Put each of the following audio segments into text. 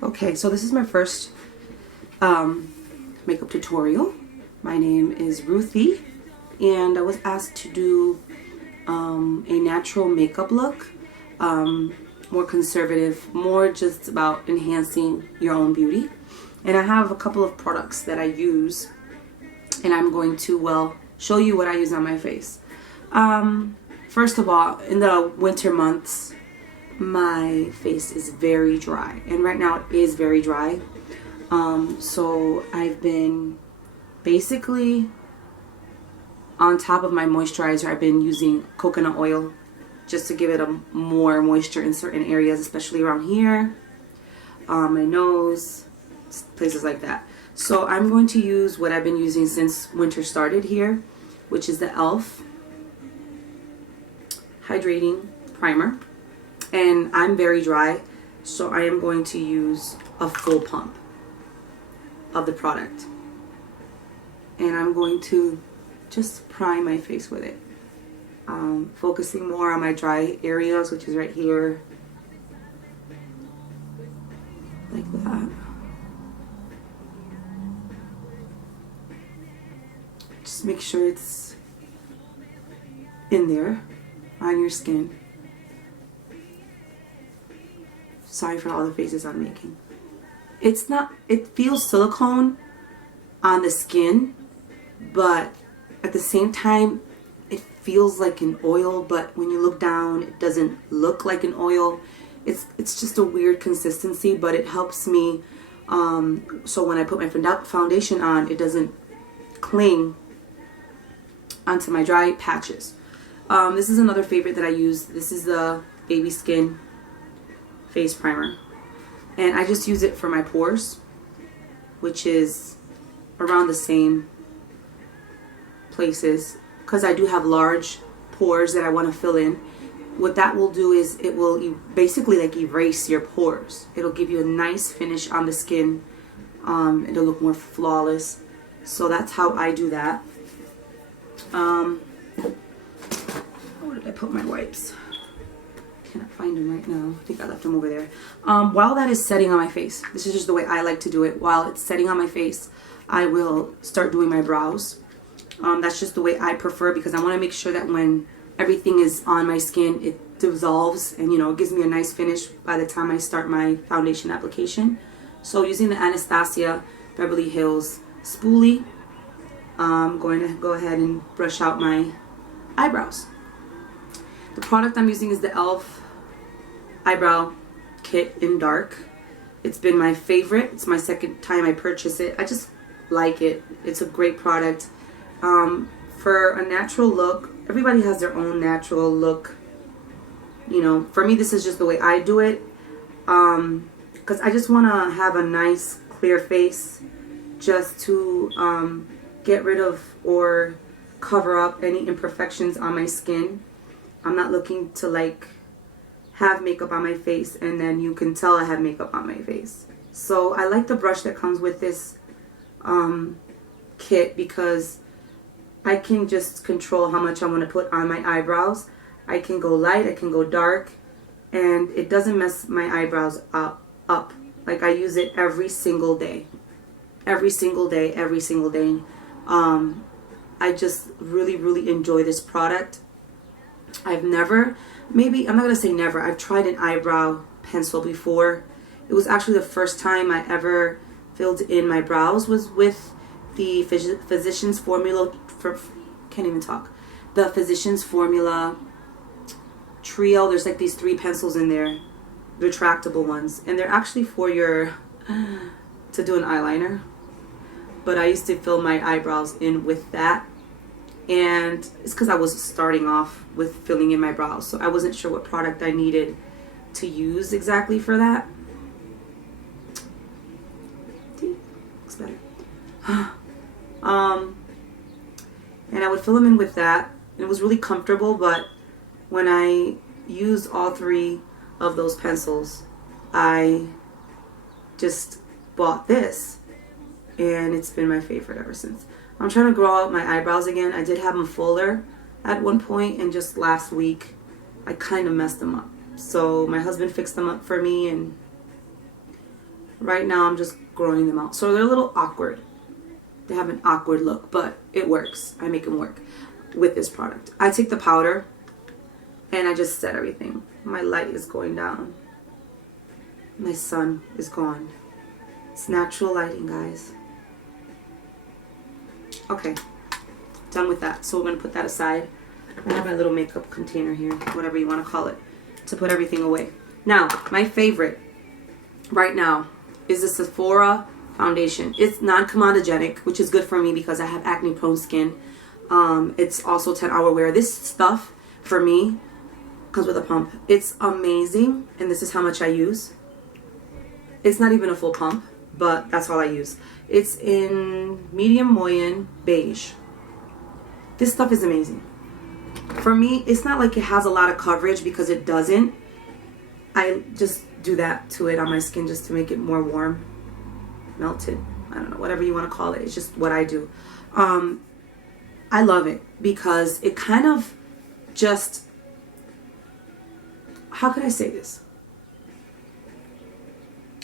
Okay, so this is my first makeup tutorial. My name is Ruthie, and I was asked to do a natural makeup look, more conservative, more just about enhancing your own beauty. And I have a couple of products that I use, and I'm going to, well, show you what I use on my face. First of all, in the winter months, my face is very dry, and right now it is very dry. So I've been basically on top of my moisturizer. I've been using coconut oil just to give it a more moisture in certain areas, especially around here, my nose, places like that. So I'm going to use what I've been using since winter started here, which is the e.l.f. Hydrating Primer. And I'm very dry, so I am going to use a full pump of the product. And I'm going to just prime my face with it. Focusing more on my dry areas, which is right here. Like that. Just make sure it's in there on your skin. Sorry for all the faces I'm making. It's not, it feels silicone on the skin, but at the same time, it feels like an oil, but when you look down, it doesn't look like an oil. It's just a weird consistency, but it helps me, so when I put my foundation on, it doesn't cling onto my dry patches. This is another favorite that I use. This is the Baby Skin Face Primer, and I just use it for my pores, which is around the same places, because I do have large pores that I want to fill in. What that will do is it will basically like erase your pores. It'll give you a nice finish on the skin. It'll look more flawless. So that's how I do that. Where did I put my wipes? Can't find them right now. I think I left them over there. While that is setting on my face, this is just the way I like to do it. While it's setting on my face, I will start doing my brows. That's just the way I prefer, because I want to make sure that when everything is on my skin, it dissolves and, you know, it gives me a nice finish by the time I start my foundation application. So using the Anastasia Beverly Hills Spoolie, I'm going to go ahead and brush out my eyebrows. The product I'm using is the e.l.f. Eyebrow Kit in Dark. It's been my favorite. It's my second time I purchased it. I just like it. It's a great product. For a natural look, everybody has their own natural look. You know, for me, this is just the way I do it. Because I just want to have a nice, clear face, just to get rid of or cover up any imperfections on my skin. I'm not looking to like have makeup on my face and then you can tell I have makeup on my face. So I like the brush that comes with this kit, because I can just control how much I want to put on my eyebrows. I can go light, I can go dark, and it doesn't mess my eyebrows up. Like, I use it every single day. Every single day, every single day. I just really, really enjoy this product. I've never, maybe, I'm not going to say never, I've tried an eyebrow pencil before. It was actually the first time I ever filled in my brows was with the Physicians Formula, the Physicians Formula Trio. There's like these 3 pencils in there, retractable ones, and they're actually for your, to do an eyeliner. But I used to fill my eyebrows in with that. And it's because I was starting off with filling in my brows, so I wasn't sure what product I needed to use exactly for that. Looks better. And I would fill them in with that. And it was really comfortable, but when I used all 3 of those pencils, I just bought this, and it's been my favorite ever since. I'm trying to grow out my eyebrows again. I did have them fuller at one point, and just last week I kind of messed them up. So my husband fixed them up for me, and Right now I'm just growing them out. So they're a little awkward. They have an awkward look, but it works. I make them work with this product. I take the powder and I just set everything. My light is going down. My sun is gone. It's natural lighting, guys. Okay, done with that. So we're gonna put that aside. I have my little makeup container here, whatever you want to call it, to put everything away. Now, my favorite right now is the Sephora foundation. It's non-comedogenic, which is good for me because I have acne prone skin. It's also 10-hour wear. This stuff for me comes with a pump. It's amazing, and this is how much I use. It's not even a full pump, but that's all I use. It's in medium moyen beige. This stuff is amazing. For me, it's not like it has a lot of coverage because it doesn't. I just do that to it on my skin just to make it more warm, melted. I don't know, whatever you want to call it. It's just what I do. I love it because it kind of just, how could I say this?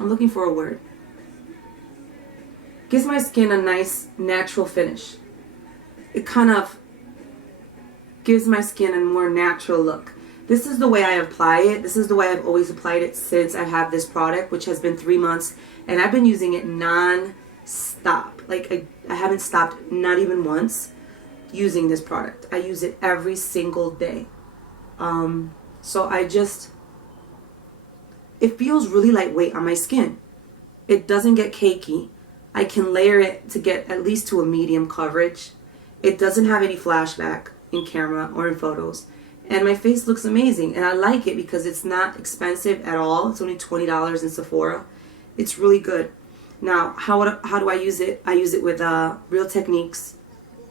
I'm looking for a word. Gives my skin a nice natural finish. It kind of gives my skin a more natural look. This is the way I apply it. This is the way I've always applied it since I have this product, which has been 3 months, and I've been using it non-stop. Like I haven't stopped, not even once, using this product. I use it every single day. So it feels really lightweight on my skin. It doesn't get cakey. I can layer it to get at least to a medium coverage. It doesn't have any flashback in camera or in photos. And my face looks amazing. And I like it because it's not expensive at all. It's only $20 in Sephora. It's really good. Now, how do I use it? I use it with Real Techniques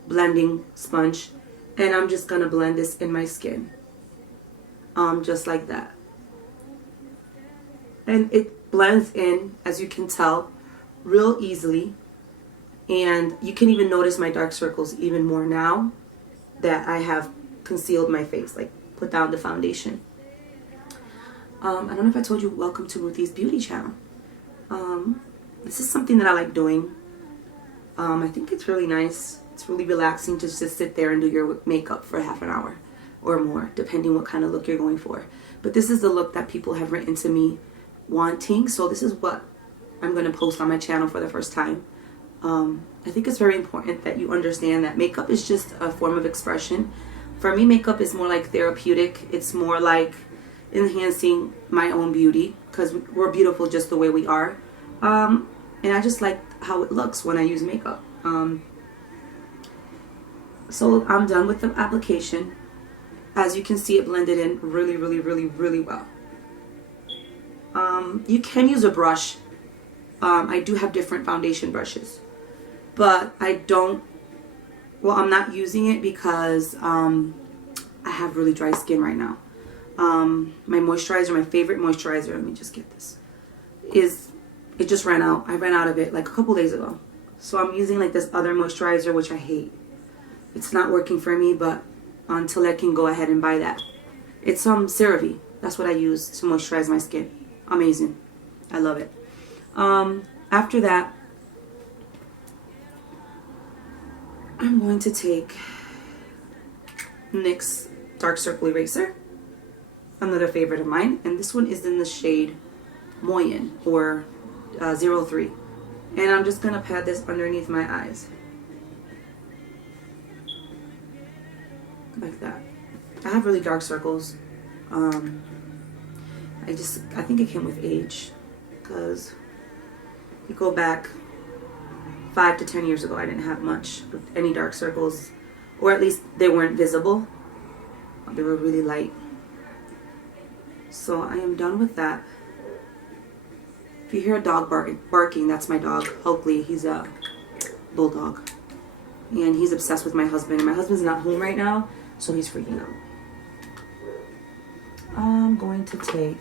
blending sponge. And I'm just going to blend this in my skin. Just like that. And it blends in, as you can tell, real easily. And you can even notice my dark circles even more now that I have concealed my face, like put down the foundation. I don't know if I told you, welcome to Ruthie's Beauty channel. This is something that I like doing. I think it's really nice. It's really relaxing to just sit there and do your makeup for half an hour or more, depending what kind of look you're going for. But this is the look that people have written to me wanting, so this is what I'm going to post on my channel for the first time. I think it's very important that you understand that makeup is just a form of expression. For me, makeup is more like therapeutic. It's more like enhancing my own beauty because we're beautiful just the way we are. And I just like how it looks when I use makeup. So I'm done with the application. As you can see, it blended in really, really, really, really well. You can use a brush. I do have different foundation brushes, but I'm not using it because I have really dry skin right now. My moisturizer, my favorite moisturizer, let me just get this, it just ran out. I ran out of it like a couple days ago. So I'm using like this other moisturizer, which I hate. It's not working for me, but until I can go ahead and buy that. It's CeraVe. That's what I use to moisturize my skin. Amazing. I love it. After that, I'm going to take NYX Dark Circle Eraser, another favorite of mine, and this one is in the shade Moyen, or 03. And I'm just going to pat this underneath my eyes. Like that. I have really dark circles. I think it came with age, because you go back 5 to 10 years ago, I didn't have much of any dark circles, or at least they weren't visible. They were really light. So I am done with that. If you hear a dog barking, that's my dog, Oakley. He's a bulldog. And he's obsessed with my husband. And my husband's not home right now, so he's freaking out. I'm going to take,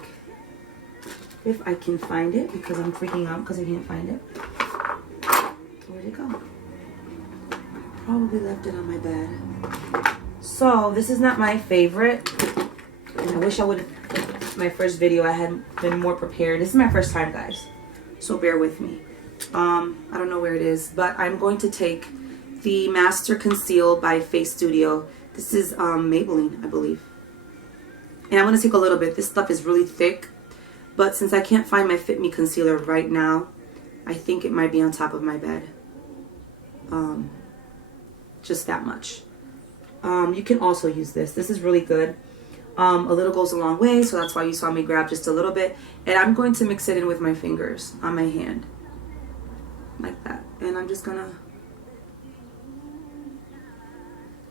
if I can find it, because I'm freaking out because I can't find it. Where'd it go? I probably left it on my bed. So this is not my favorite, and I wish I would have, my first video I had been more prepared. This is my first time, guys, so bear with me. I don't know where it is, but I'm going to take the Master Conceal by Face Studio. This is Maybelline, I believe. And I'm going to take a little bit. This stuff is really thick, but since I can't find my Fit Me concealer right now, I think it might be on top of my bed. Just that much. You can also use this. This is really good. A little goes a long way, so that's why you saw me grab just a little bit. And I'm going to mix it in with my fingers on my hand. Like that. And I'm just gonna...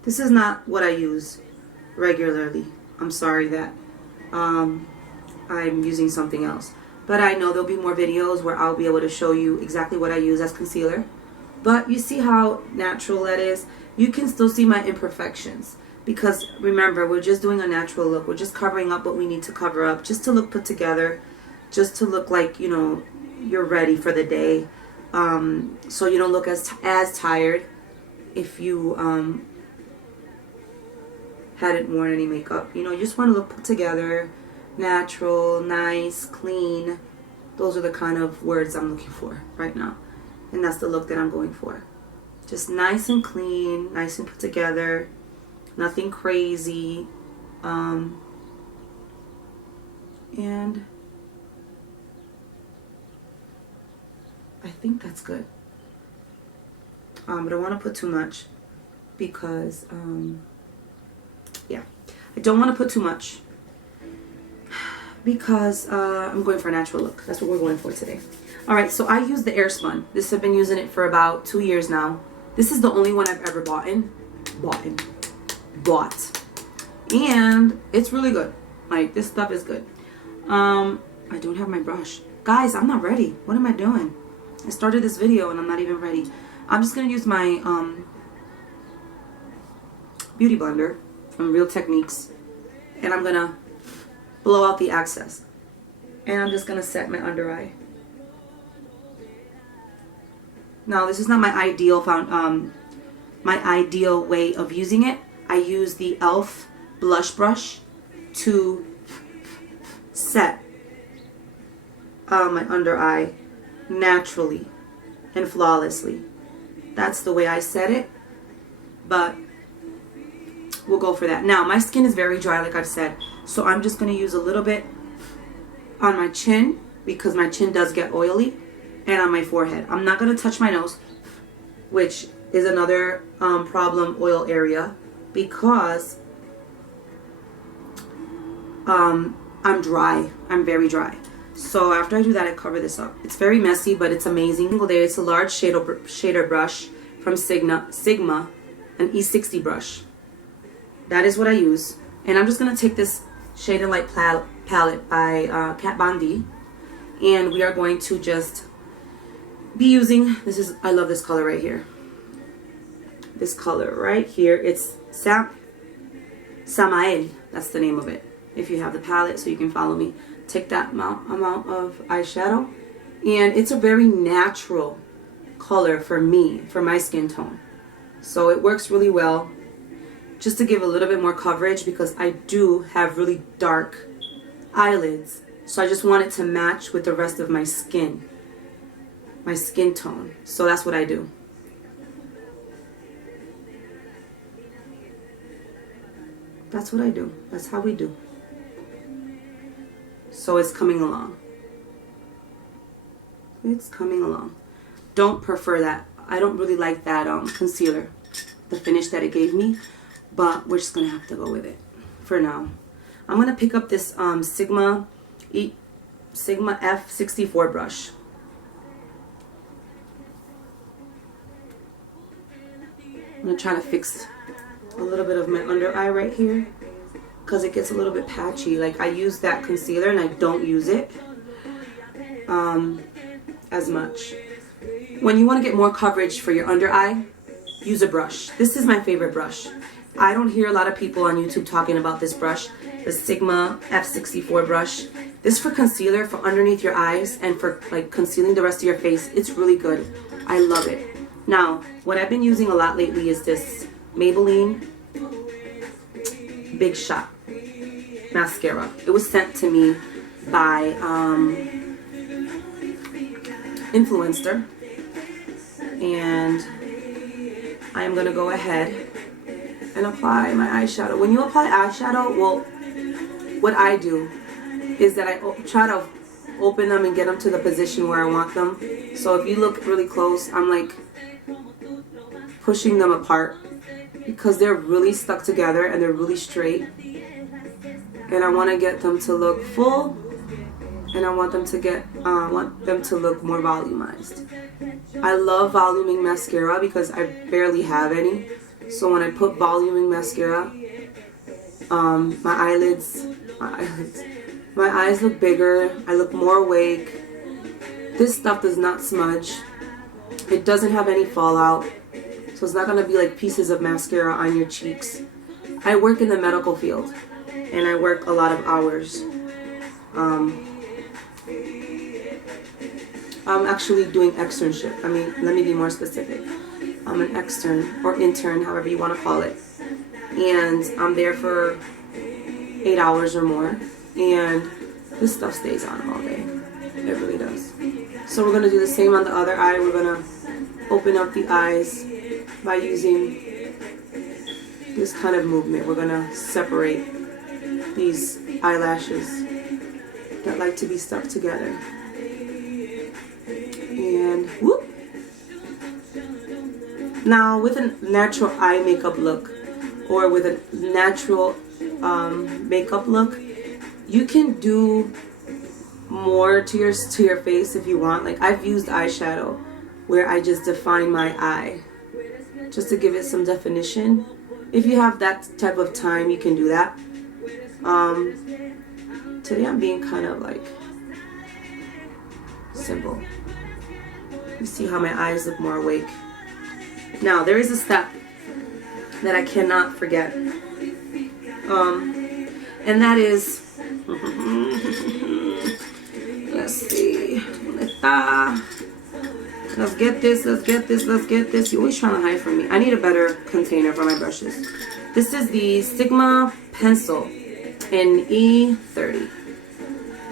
This is not what I use regularly. I'm sorry that I'm using something else. But I know there'll be more videos where I'll be able to show you exactly what I use as concealer. But you see how natural that is? You can still see my imperfections. Because remember, we're just doing a natural look. We're just covering up what we need to cover up. Just to look put together. Just to look like, you know, you're ready for the day. So you don't look as tired if you hadn't worn any makeup. You know, you just want to look put together, natural, nice, clean. Those are the kind of words I'm looking for right now. And that's the look that I'm going for. Just nice and clean, nice and put together, nothing crazy. And I think that's good. But I don't want to put too much because, yeah, I don't want to put too much because I'm going for a natural look. That's what we're going for today. All right, so I use the Airspun. This I've been using it for about 2 years now. This is the only one I've ever bought. And it's really good. Like, this stuff is good. I don't have my brush. Guys, I'm not ready. What am I doing? I started this video and I'm not even ready. I'm just going to use my Beauty Blender from Real Techniques. And I'm going to blow out the excess. And I'm just going to set my under eye. Now, this is not my ideal way of using it. I use the e.l.f. blush brush to set my under eye naturally and flawlessly. That's the way I set it, but we'll go for that. Now, my skin is very dry, like I've said, so I'm just going to use a little bit on my chin because my chin does get oily, and on my forehead. I'm not going to touch my nose, which is another problem oil area, because I'm dry. I'm very dry. So after I do that, I cover this up. It's very messy, but it's amazing. It's a large shader brush from Sigma, an E60 brush. That is what I use. And I'm just going to take this Shade and Light palette by Kat Von D, and we are going to just be using, I love this color right here. This color right here, it's Samael, that's the name of it. If you have the palette, so you can follow me. Take that amount of eyeshadow, and it's a very natural color for me, for my skin tone. So it works really well, just to give a little bit more coverage, because I do have really dark eyelids. So I just want it to match with the rest of my skin tone. So that's what I do. That's what I do. That's how we do. So it's coming along. It's coming along. Don't prefer that. I don't really like that concealer, the finish that it gave me, but we're just gonna have to go with it for now. I'm gonna pick up this Sigma F64 brush. I'm gonna try to fix a little bit of my under eye right here, because it gets a little bit patchy. Like, I use that concealer and I don't use it as much. When you want to get more coverage for your under eye, use a brush. This is my favorite brush. I don't hear a lot of people on YouTube talking about this brush, the Sigma F64 brush. This for concealer, for underneath your eyes, and for like concealing the rest of your face. It's really good. I love it. Now, what I've been using a lot lately is this Maybelline Big Shot mascara. It was sent to me by Influencer, and I am going to go ahead and apply my eyeshadow. When you apply eyeshadow, well, what I do is that I try to open them and get them to the position where I want them. So if you look really close, I'm like pushing them apart because they're really stuck together and they're really straight. And I want to get them to look full, and I want them to look more volumized. I love voluming mascara because I barely have any. So when I put voluming mascara, my eyes look bigger. I look more awake. This stuff does not smudge. It doesn't have any fallout. So it's not going to be like pieces of mascara on your cheeks. I work in the medical field, and I work a lot of hours. I'm actually doing externship. I mean, let me be more specific. I'm an extern or intern, however you want to call it. And I'm there for 8 hours or more. And this stuff stays on all day. It really does. So we're going to do the same on the other eye. We're going to open up the eyes by using this kind of movement. We're going to separate these eyelashes that like to be stuck together. And whoop. Now with a natural eye makeup look, or with a natural makeup look, you can do more to your face if you want. Like I've used eyeshadow where I just define my eye just to give it some definition. If you have that type of time, you can do that. Today I'm being kind of like simple. You see how my eyes look more awake. Now there is a step that I cannot forget, and that is let's see, let's get this. You're always trying to hide from me. I need a better container for my brushes. This is the Sigma pencil in E30.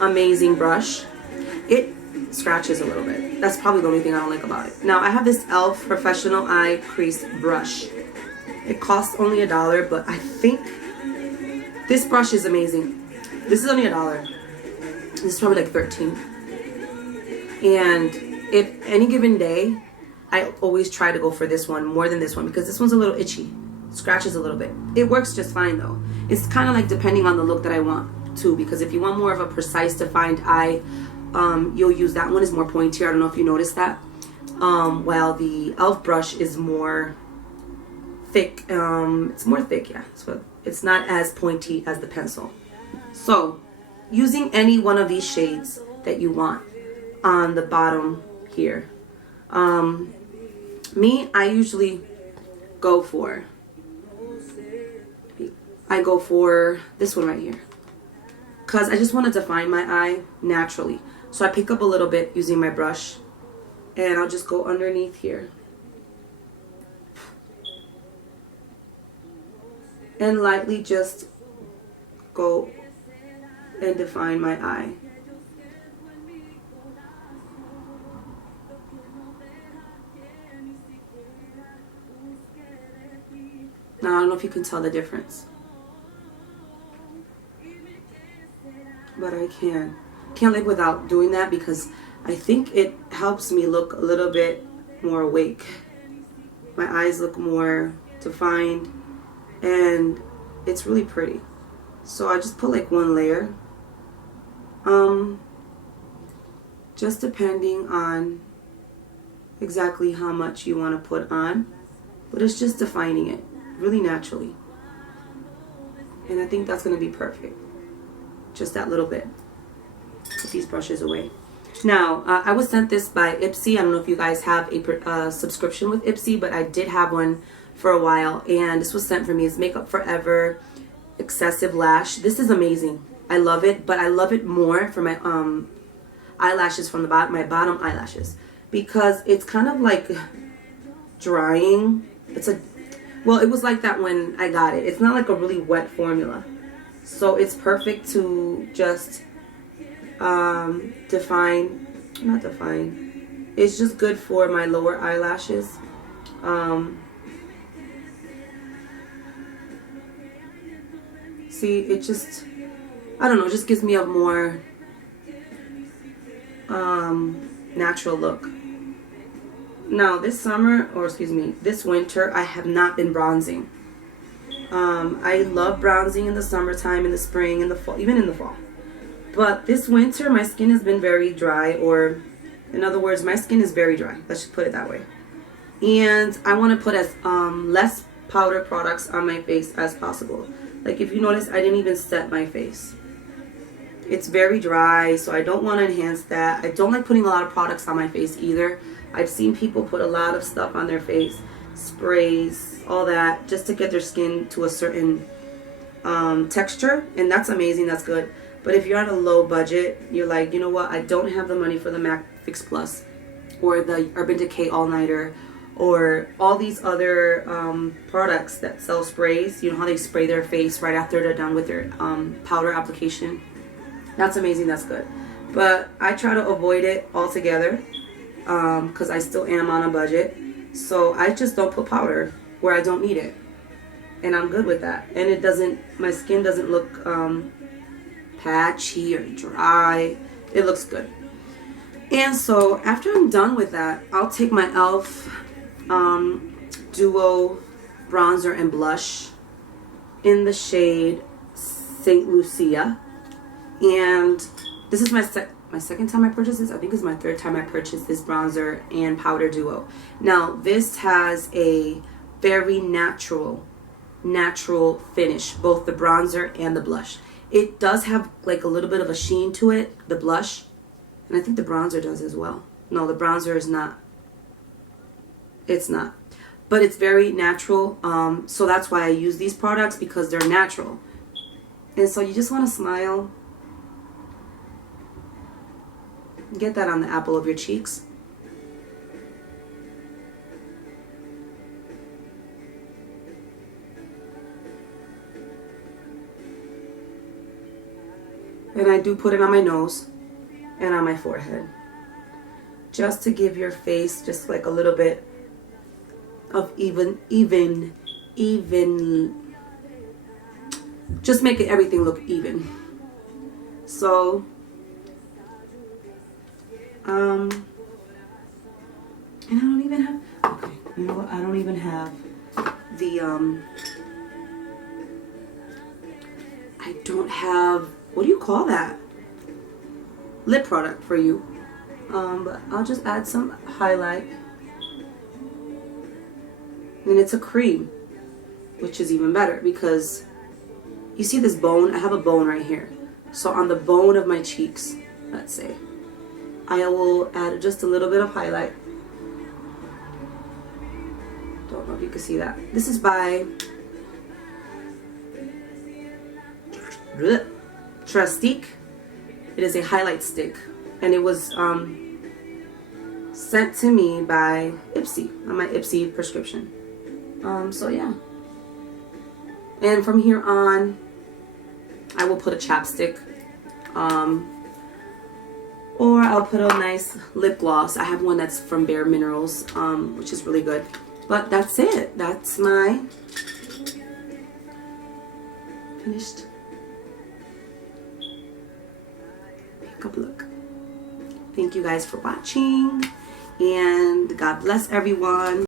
Amazing brush. It scratches a little bit. That's probably the only thing I don't like about it. Now I have this e.l.f. Professional Eye Crease Brush. It costs only $1, but I think this brush is amazing. This is only $1. This is probably like $13. And if any given day, I always try to go for this one more than this one because this one's a little itchy. Scratches a little bit. It works just fine though. It's kind of like depending on the look that I want too, because if you want more of a precise defined eye, you'll use that one. Is more pointy. I don't know if you noticed that. While the e.l.f. brush is more thick. It's more thick, yeah. So it's not as pointy as the pencil. So using any one of these shades that you want on the bottom here. Me, I usually go for this one right here, because I just want to define my eye naturally. So I pick up a little bit using my brush, and I'll just go underneath here and lightly just go and define my eye. Now I don't know if you can tell the difference, but I can't live without doing that because I think it helps me look a little bit more awake. My eyes look more defined and it's really pretty. So I just put like one layer, just depending on exactly how much you want to put on, but it's just defining it really naturally, and I think that's going to be perfect. Just that little bit. Put these brushes away. Now I was sent this by Ipsy. I don't know if you guys have a subscription with Ipsy, but I did have one for a while, and this was sent for me. It's Makeup Forever Excessive Lash. This is amazing. I love it, but I love it more for my eyelashes from the bottom, my bottom eyelashes, because it's kind of like drying. Well, it was like that when I got it. It's not like a really wet formula, so it's perfect to just It's just good for my lower eyelashes. See, it just, I don't know, it just gives me a more natural look. Now this summer, or excuse me, this winter, I have not been bronzing. I love bronzing in the summertime, in the spring, in the fall, even in the fall. But this winter, my skin has been very dry, or in other words, my skin is very dry. Let's just put it that way. And I want to put as less powder products on my face as possible. Like if you notice, I didn't even set my face. It's very dry, so I don't want to enhance that. I don't like putting a lot of products on my face either. I've seen people put a lot of stuff on their face, sprays, all that, just to get their skin to a certain texture, and that's amazing, that's good. But if you're on a low budget, you're like, you know what, I don't have the money for the MAC Fix Plus or the Urban Decay All Nighter or all these other products that sell sprays. You know how they spray their face right after they're done with their powder application. That's amazing, that's good. But I try to avoid it altogether because I still am on a budget. So I just don't put powder where I don't need it. And I'm good with that. And it doesn't, my skin doesn't look patchy or dry. It looks good. And so after I'm done with that, I'll take my e.l.f. Duo bronzer and blush in the shade St. Lucia. And this is my second time I purchased this. I think it's my third time I purchased this bronzer and powder duo. Now this has a very natural finish, both the bronzer and the blush. It does have like a little bit of a sheen to it, the blush, and I think the bronzer does as well. No, the bronzer is not. It's not. But it's very natural, so that's why I use these products, because they're natural. And so you just want to smile. Get that on the apple of your cheeks. And I do put it on my nose and on my forehead, just to give your face just like a little bit of even, just make it everything look even. So, and I don't even have, okay, you know what, I don't even have the, I don't have, what do you call that? Lip product for you. But I'll just add some highlight. And it's a cream, which is even better because you see this bone? I have a bone right here. So on the bone of my cheeks, let's say, I will add just a little bit of highlight. Don't know if you can see that. This is by Trustique. It is a highlight stick, and it was sent to me by Ipsy on my Ipsy prescription. So yeah. And from here on, I will put a chapstick, or I'll put a nice lip gloss. I have one that's from Bare Minerals, which is really good. But that's it. That's my finished makeup look. Thank you guys for watching, and God bless everyone.